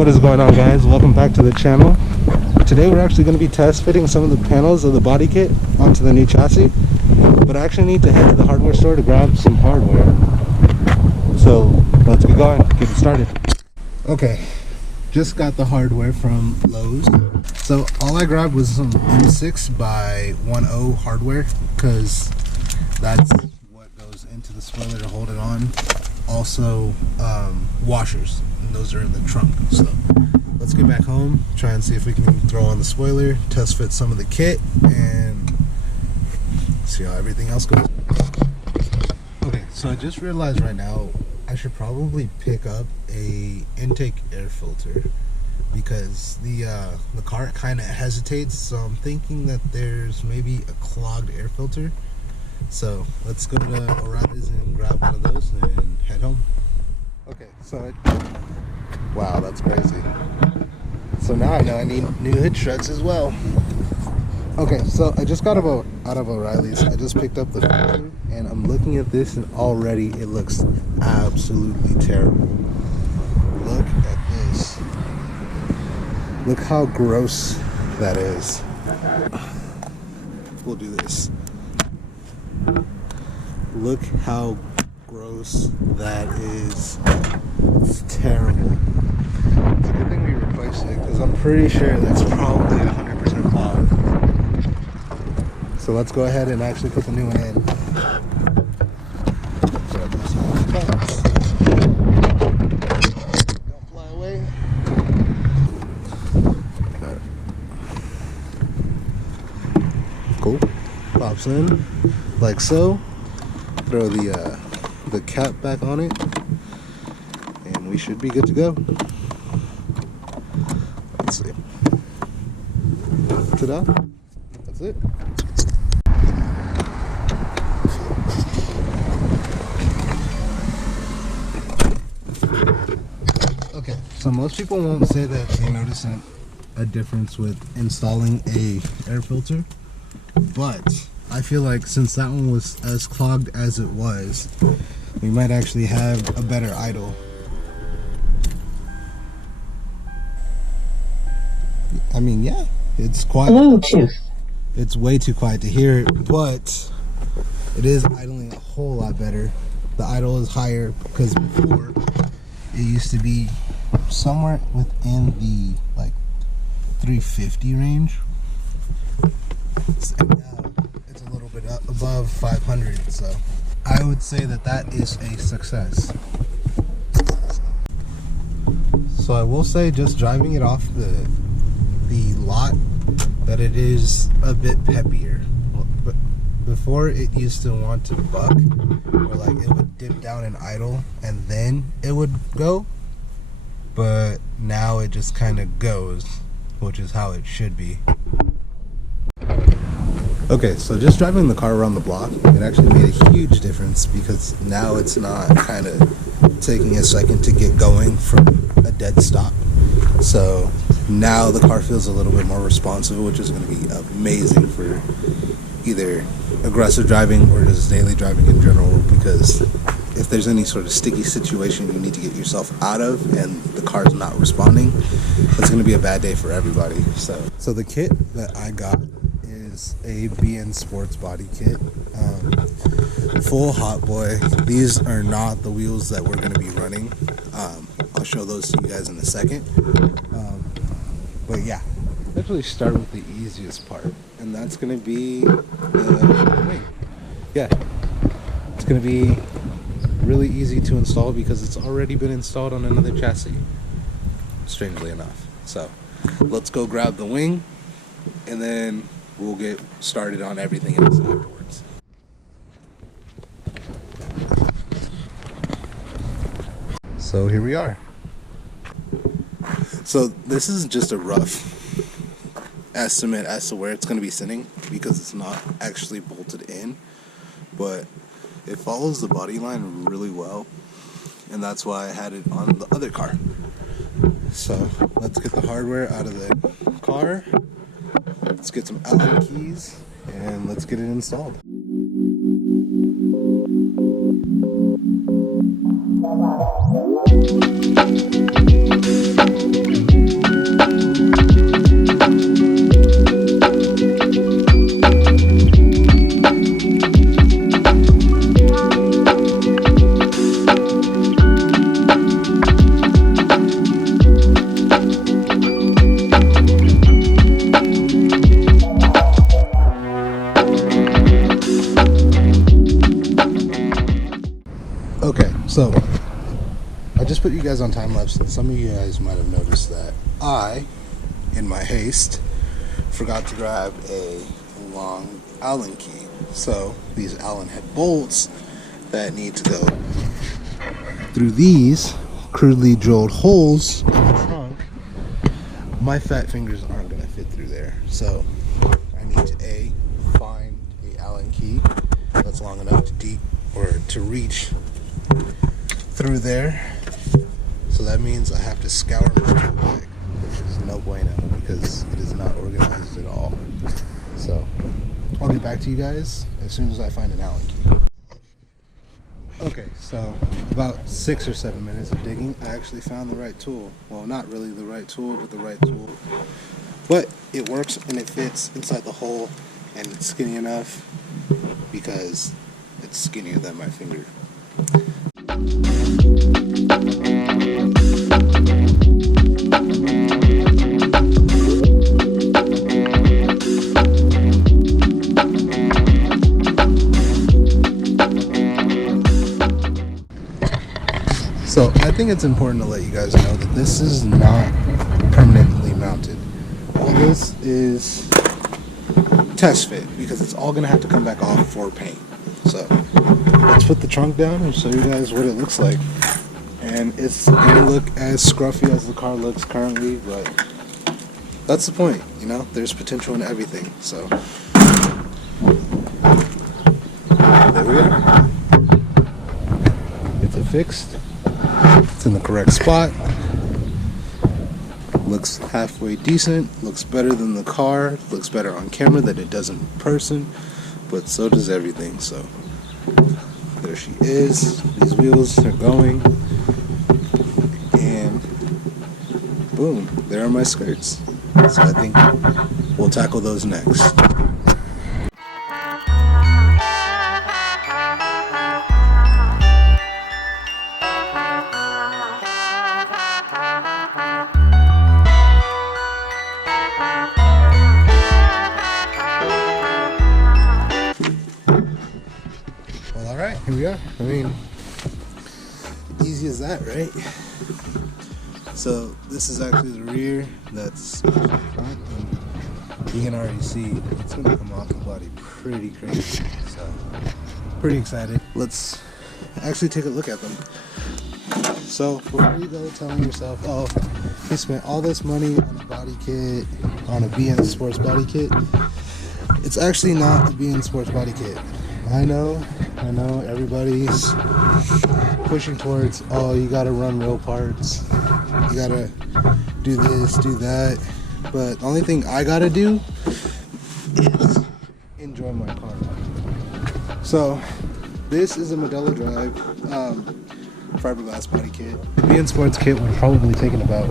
What is going on, guys? Welcome back to the channel. Today we're actually going to be test fitting some of the panels of the body kit onto the new chassis, but I actually need to head to the hardware store to grab some hardware. So let's get going, get it started. Okay, just got the hardware from Lowe's. So all I grabbed was some M6 by 10 hardware, because that's what goes into the spoiler to hold it on. Also washers, and those are in the trunk. So let's get back home, try and see if we can throw on the spoiler, test fit some of the kit, and see how everything else goes. Okay, so I just realized right now I should probably pick up a intake air filter, because the car kind of hesitates, so I'm thinking that there's maybe a clogged air filter. So let's go to O'Reilly's and grab one of those and head home. Okay, so wow, that's crazy. So now I know I need new hood struts as well. Okay, so I just got out of O'Reilly's. I just picked up the filter, and I'm looking at this, and already it looks absolutely terrible. Look at this. Look how gross that is. We'll do this. Look how gross that is. It's terrible. It's a good thing we replaced it, because I'm pretty sure that's probably 100% clogged. So let's go ahead and actually put the new one in. Don't fly away. Cool. Pops in like so. Throw the cap back on it, and we should be good to go. Let's see. Ta-da! That's it. Okay, so most people won't say that they notice a difference with installing a air filter, but I feel like since that one was as clogged as it was, we might actually have a better idle. I mean, yeah, it's quiet. Bluetooth. It's way too quiet to hear, but it is idling a whole lot better. The idle is higher, because before it used to be somewhere within the like 350 range. And now it's a little bit up above 500, so I would say that that is a success. So I will say, just driving it off the lot, that it is a bit peppier. But before, it used to want to buck, or like it would dip down and idle and then it would go, but now it just kind of goes, which is how it should be. Okay, so just driving the car around the block, it actually made a huge difference, because now it's not kind of taking a second to get going from a dead stop. So now the car feels a little bit more responsive, which is going to be amazing for either aggressive driving or just daily driving in general, because if there's any sort of sticky situation you need to get yourself out of and the car's not responding, it's going to be a bad day for everybody. So the kit that I got is a BN Sports body kit, full hot boy. These are not the wheels that we're going to be running. I'll show those to you guys in a second. But yeah, let's really start with the easiest part, and that's going to be the wing. Yeah, it's going to be really easy to install because it's already been installed on another chassis, strangely enough. So let's go grab the wing, and then we'll get started on everything else afterwards. So here we are. So this is just a rough estimate as to where it's going to be sitting, because it's not actually bolted in, but it follows the body line really well, and that's why I had it on the other car. So let's get the hardware out of the car, let's get some Allen keys, and let's get it installed. guys on time lapse, and some of you guys might have noticed that I, in my haste, forgot to grab a long Allen key. So these Allen head bolts that need to go through these crudely drilled holes in the trunk, my fat fingers aren't going to fit through there. So I need to find a Allen key that's long enough to reach through there. So that means I have to scour my tool bag, which is no bueno because it is not organized at all. So I'll get back to you guys as soon as I find an Allen key. Okay, so about 6 or 7 minutes of digging, I actually found the right tool. Well, not really the right tool, but the right tool. But it works and it fits inside the hole, and it's skinny enough because it's skinnier than my finger. So I think it's important to let you guys know that this is not permanently mounted. All this is test fit because it's all going to have to come back off for paint. So let's put the trunk down and show you guys what it looks like. And it's going to look as scruffy as the car looks currently, but that's the point, you know? There's potential in everything. So there we are. It's affixed. It's in the correct spot. Looks halfway decent. Looks better than the car. Looks better on camera than it does in person. But so does everything. So there she is. These wheels are going. And boom, there are my skirts. So I think we'll tackle those next. Alright, here we are. I mean, easy as that, right? So this is actually the rear, that's the front, and you can already see it's going to come off the body pretty crazy. So, pretty excited. Let's actually take a look at them. So before you go telling yourself, oh, he spent all this money on a body kit, on a BN Sports body kit, it's actually not a BN Sports body kit. I know everybody's pushing towards, oh, you gotta run real parts, you gotta do this, do that, but the only thing I gotta do is enjoy my car. So this is a Modelo Drive fiberglass body kit. The BN Sports kit would probably taken about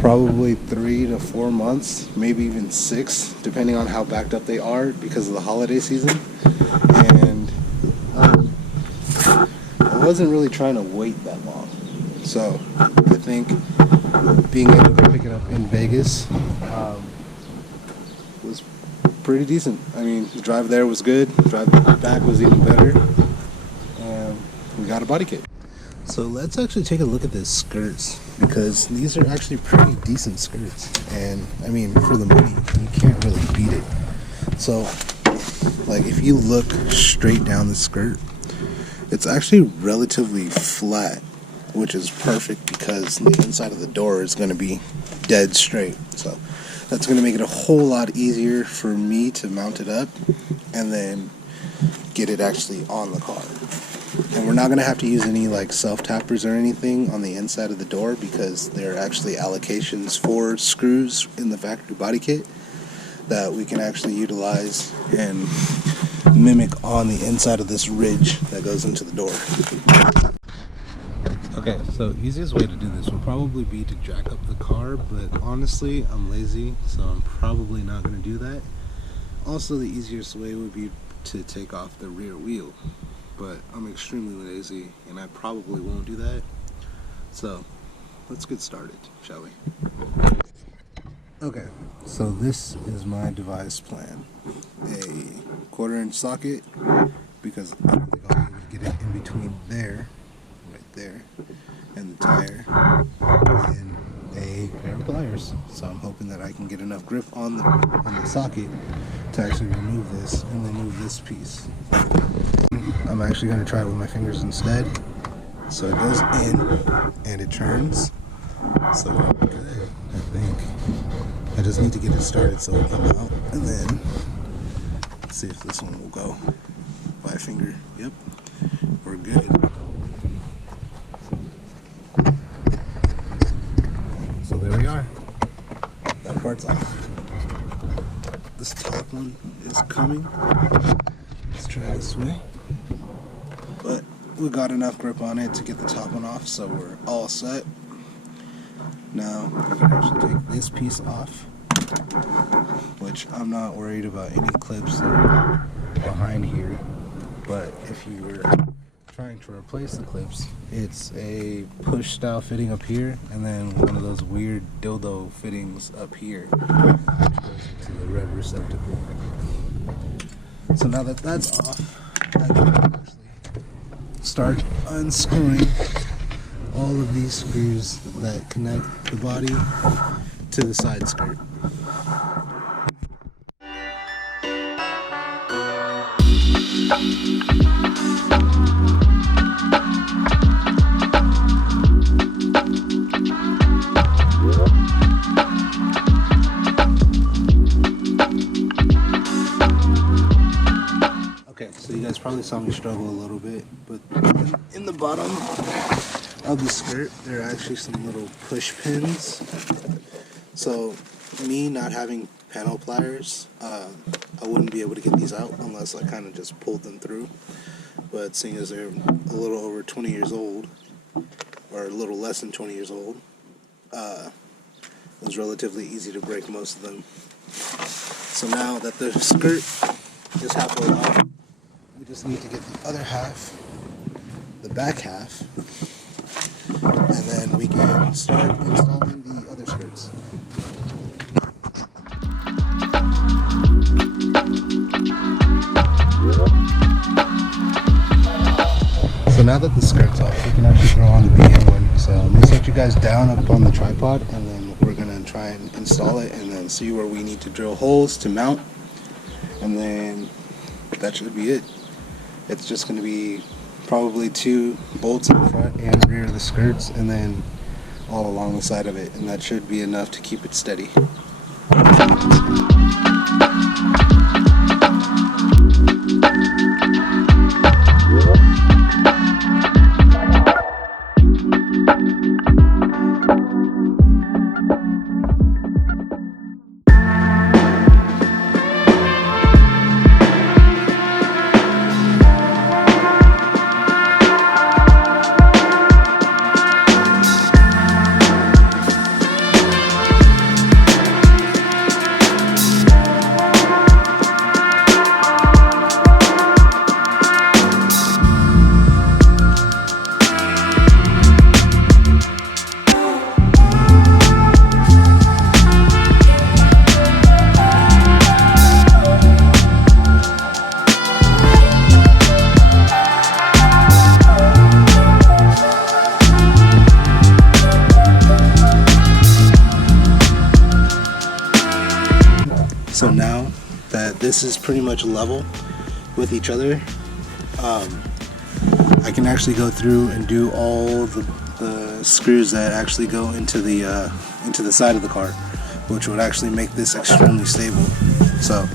3 to 4 months, maybe even 6, depending on how backed up they are because of the holiday season. And I wasn't really trying to wait that long. So I think being able to pick it up in Vegas was pretty decent. I mean, the drive there was good, the drive back was even better, and we got a body kit. So let's actually take a look at the skirts, because these are actually pretty decent skirts, and I mean, for the money, you can't really beat it. So like if you look straight down the skirt, it's actually relatively flat, which is perfect because the inside of the door is going to be dead straight. So that's going to make it a whole lot easier for me to mount it up and then get it actually on the car. And we're not going to have to use any like self-tappers or anything on the inside of the door because there are actually allocations for screws in the factory body kit that we can actually utilize and mimic on the inside of this ridge that goes into the door. Okay, so easiest way to do this would probably be to jack up the car, but honestly, I'm lazy, so I'm probably not going to do that. Also, the easiest way would be to take off the rear wheel, but I'm extremely lazy, and I probably won't do that. So, let's get started, shall we? Okay, so this is my device plan. A 1/4-inch socket, because I don't think I'll be able to get it in between there, right there, and the tire, and a pair of pliers. So I'm hoping that I can get enough grip on the socket to actually remove this and then move this piece. I'm actually going to try it with my fingers instead. So it goes in and it turns. So we're good, I think. I just need to get it started so it'll come out, and then let's see if this one will go by finger. Yep, we're good. So there we are. That part's off. This top one is coming. Let's try this way. But we got enough grip on it to get the top one off, so we're all set. Now we can actually take this piece off, which I'm not worried about any clips behind here, but if you were trying to replace the clips, it's a push style fitting up here and then one of those weird dildo fittings up here, which goes into the rev receptacle. So now that that's off, I can actually start unscrewing all of these screws that connect the body to the side skirt. Okay, so you guys probably saw me struggle a little bit, but in the bottom of the skirt there are actually some little push pins. So me not having panel pliers, I wouldn't be able to get these out unless I kind of just pulled them through. But seeing as they're a little over 20 years old, or a little less than 20 years old, it was relatively easy to break most of them. So now that the skirt is halfway off, we just need to get the other half, the back half, and then we can start installing the other skirts. So now that the skirt's off, we can actually throw on the BM one. So let me set you guys down up on the tripod, and then we're gonna try and install it and then see where we need to drill holes to mount, and then that should be it. It's just gonna be probably 2 bolts in the front and rear of the skirts, and then all along the side of it, and that should be enough to keep it steady. So now that this is pretty much level with each other, I can actually go through and do all the screws that actually go into the side of the car, which would actually make this extremely stable. So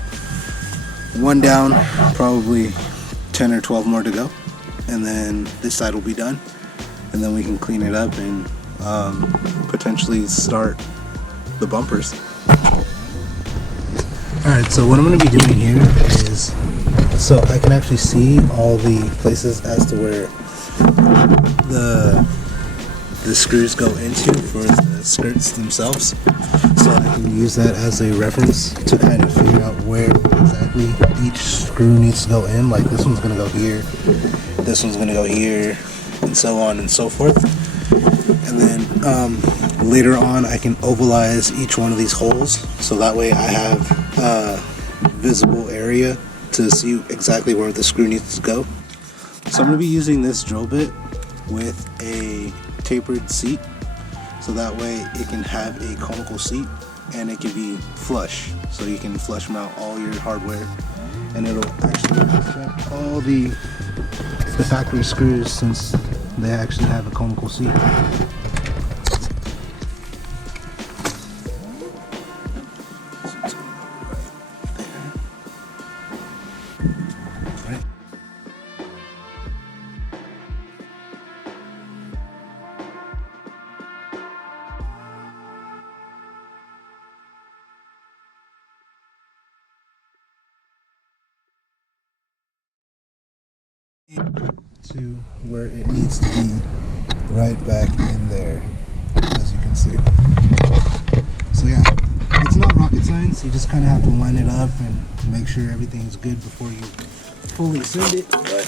one down, probably 10 or 12 more to go, and then this side will be done, and then we can clean it up and potentially start the bumpers. Alright, so what I'm going to be doing here is, so I can actually see all the places as to where the screws go into for the skirts themselves, so I can use that as a reference to kind of figure out where exactly each screw needs to go in. Like this one's going to go here, this one's going to go here, and so on and so forth. And then later on I can ovalize each one of these holes, so that way I have visible area to see exactly where the screw needs to go. So I'm going to be using this drill bit with a tapered seat, so that way it can have a conical seat and it can be flush, so you can flush mount all your hardware, and it'll actually accept all the factory screws since they actually have a conical seat. To where it needs to be, right back in there, as you can see. So yeah, it's not rocket science. You just kind of have to line it up and make sure everything's good before you fully send it. But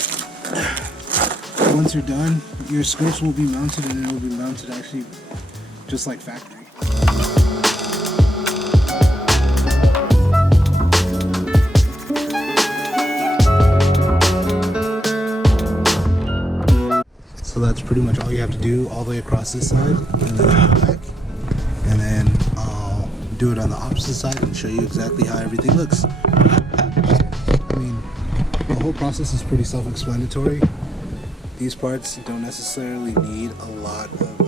once you're done, your skirts will be mounted, and it will be mounted actually just like factory. So that's pretty much all you have to do, all the way across this side and then back. And then I'll do it on the opposite side and show you exactly how everything looks. I mean, the whole process is pretty self-explanatory. These parts don't necessarily need a lot of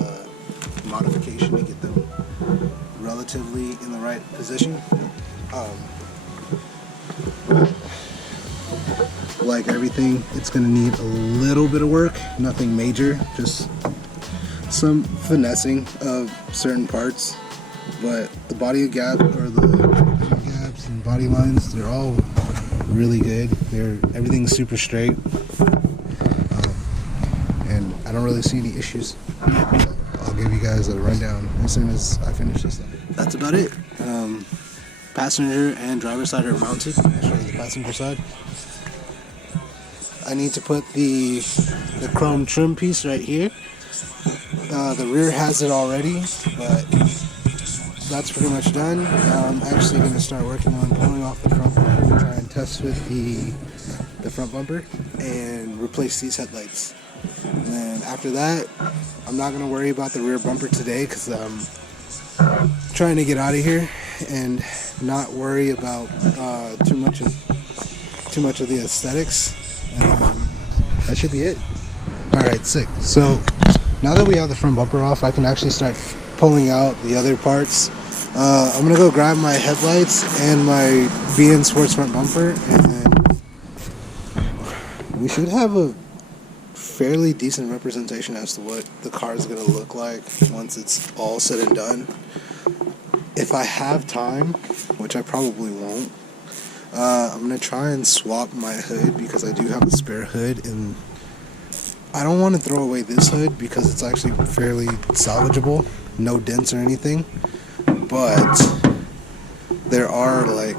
modification to get them relatively in the right position. Like everything, it's going to need a little bit of work, nothing major, just some finessing of certain parts. But the body gap, or the gaps and body lines, they're all really good. Everything's super straight, and I don't really see any issues. So I'll give you guys a rundown as soon as I finish this thing. That's about it. Passenger and driver side are mounted. I'll show you the passenger side. I need to put the chrome trim piece right here. The rear has it already, but that's pretty much done. I'm actually going to start working on pulling off the front bumper to try and test with the front bumper and replace these headlights. And then after that, I'm not going to worry about the rear bumper today because I'm trying to get out of here and not worry about too much of the aesthetics. That should be it. Alright, sick. So now that we have the front bumper off, I can actually start pulling out the other parts. I'm gonna go grab my headlights and my BN Sports front bumper, and then we should have a fairly decent representation as to what the car is gonna look like once it's all said and done. If I have time, which I probably won't, I'm going to try and swap my hood because I do have a spare hood, and I don't want to throw away this hood because it's actually fairly salvageable, no dents or anything, but there are like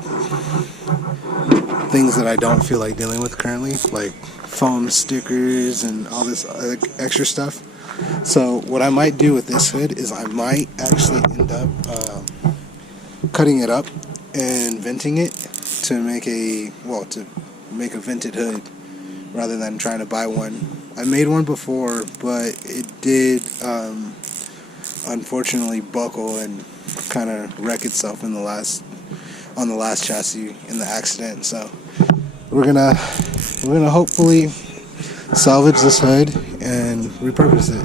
things that I don't feel like dealing with currently, like foam stickers and all this extra stuff. So what I might do with this hood is I might actually end up cutting it up and venting it to make a vented hood rather than trying to buy one. I made one before, but it did unfortunately buckle and kind of wreck itself on the last chassis in the accident. So we're gonna hopefully salvage this hood and repurpose it.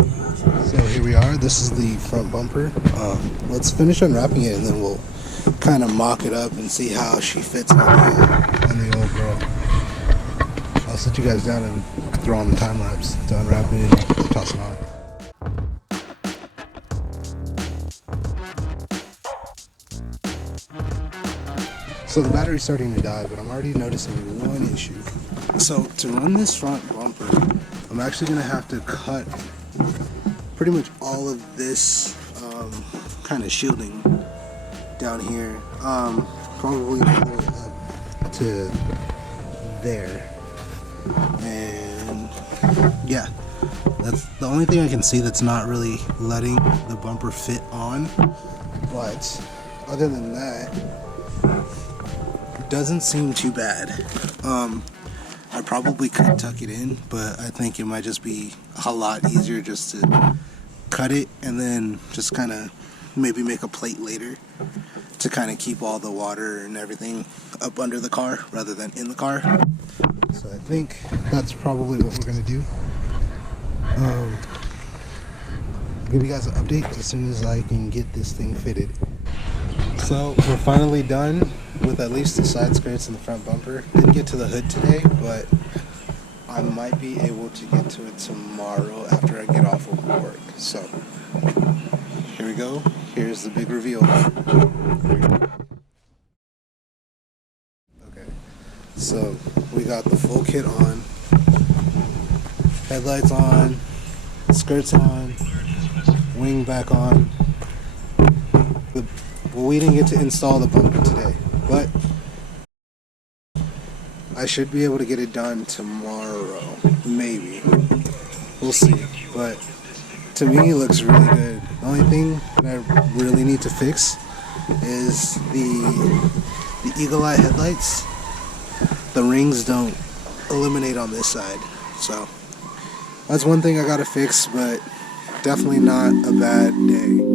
So here we are. This is the front bumper. Let's finish unwrapping it, and then we'll kind of mock it up and see how she fits on the old girl. I'll sit you guys down and throw on the time lapse to unwrap it and toss it on. So the battery's starting to die, but I'm already noticing one issue. So to run this front bumper, I'm actually going to have to cut pretty much all of this kind of shielding down here, probably all the way up to there, and yeah, that's the only thing I can see that's not really letting the bumper fit on. But other than that, it doesn't seem too bad. I probably could tuck it in, but I think it might just be a lot easier just to cut it and then just kind of maybe make a plate later to kind of keep all the water and everything up under the car rather than in the car. So I think that's probably what we're gonna do. Give you guys an update as soon as I can get this thing fitted. So we're finally done with at least the side skirts and the front bumper. Didn't get to the hood today, but I might be able to get to it tomorrow after I get off of work. So here we go. Here's the big reveal. Okay, so we got the full kit on, headlights on, skirts on, wing back on. Well, we didn't get to install the bumper today, but I should be able to get it done tomorrow, maybe. We'll see. But to me, it looks really good. The only thing that I really need to fix is the eagle eye headlights. The rings don't illuminate on this side, so that's one thing I gotta fix, but definitely not a bad day.